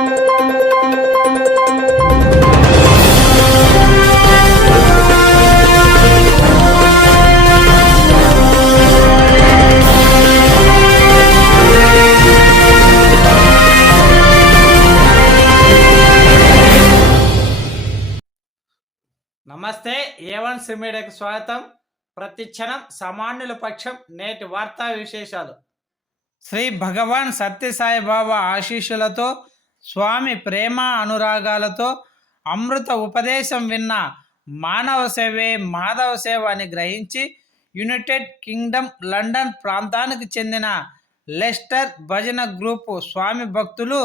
నమస్తే. A1 మీడియాకు స్వాగతం. ప్రతిక్షణం సామాన్యుల పక్షం. నేటి వార్తా విశేషాలు. శ్రీ భగవాన్ సత్యసాయి బాబా ఆశీస్సులతో, స్వామి ప్రేమ అనురాగాలతో అమృత ఉపదేశం విన్న మానవ సేవే మాధవ సేవ అని గ్రహించి యునైటెడ్ కింగ్డమ్ లండన్ ప్రాంతానికి చెందిన లెస్టర్ భజన గ్రూపు స్వామి భక్తులు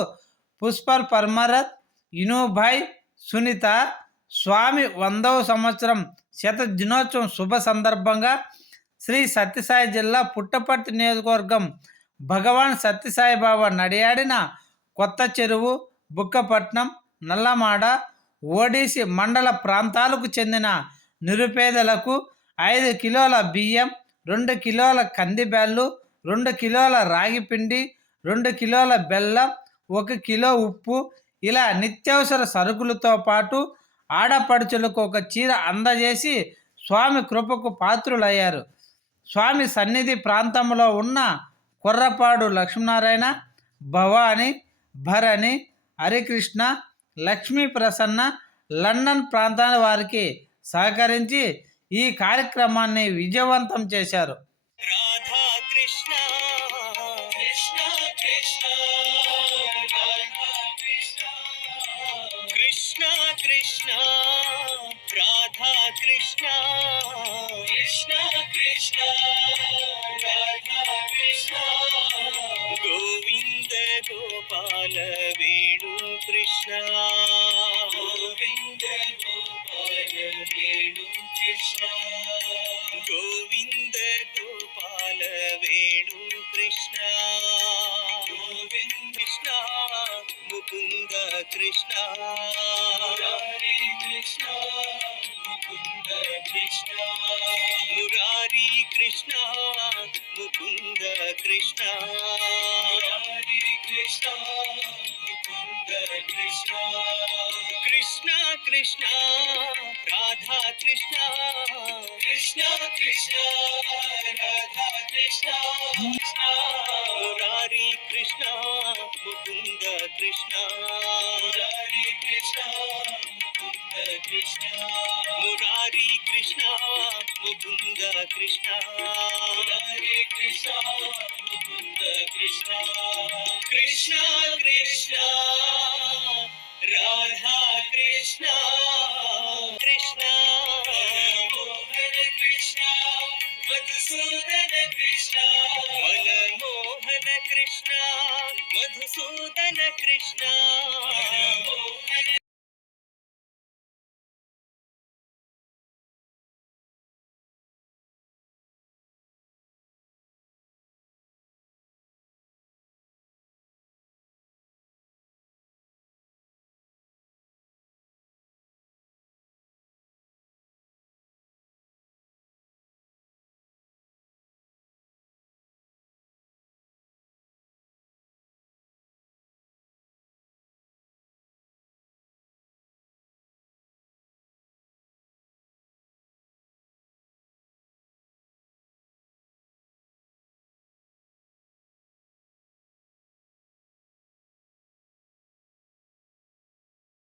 పుష్పల్ పర్మరత్, ఇనుభాయ్, సునీత స్వామి 100వ సంవత్సరం శత దినోత్సవం శుభ సందర్భంగా శ్రీ సత్యసాయి జిల్లా పుట్టపర్తి నియోజకవర్గం భగవాన్ సత్యసాయి బాబా నడియాడిన కొత్త చెరువు, బుక్కపట్నం, నల్లమాడ, ఓడిసి మండల ప్రాంతాలకు చెందిన నిరుపేదలకు 5 కిలోల బియ్యం, 2 కిలోల కందిబ్యాళ్ళు, 2 కిలోల రాగిపిండి, 2 కిలోల బెల్లం, 1 కిలో ఉప్పు ఇలా నిత్యావసర సరుకులతో పాటు ఆడపడుచులకు ఒక చీర అందజేసి స్వామి కృపకు పాత్రులయ్యారు. స్వామి సన్నిధి ప్రాంతంలో ఉన్న కొర్రపాడు లక్ష్మీనారాయణ, భవాని, భరణి, హరికృష్ణ, లక్ష్మీ ప్రసన్న లండన్ ప్రాంతాల వారికి సహకరించి ఈ కార్యక్రమాన్ని విజయవంతం చేశారు. कृष्ण राधा कृष्ण कृष्ण कृष्ण राधा कृष्ण गोविंद गोपाल वेणु कृष्ण गोविंद गोपाल वेणु कृष्ण गोविंद गोपाल वेणु कृष्ण गोविंद कृष्ण मुकुंद कृष्ण मुरारी कृष्ण मुकुंद कृष्ण मुरारी कृष्ण मुकुंद कृष्ण मुरारी कृष्ण मुकुंद कृष्ण कृष्ण कृष्ण राधा कृष्ण कृष्ण कृष्ण राधा कृष्ण मुरारी कृष्ण मुकुंद कृष्ण मुरारी कृष्ण मुकुंद कृष्ण मुरारी कृष्ण मुकुंद कृष्ण मुरारी कृष्ण मुकुंद कृष्ण कृष्ण कृष्ण राधा कृष्ण कृष्ण मोहन कृष्ण मधुसूदन कृष्ण मनमोहन कृष्ण मधुसूदन कृष्ण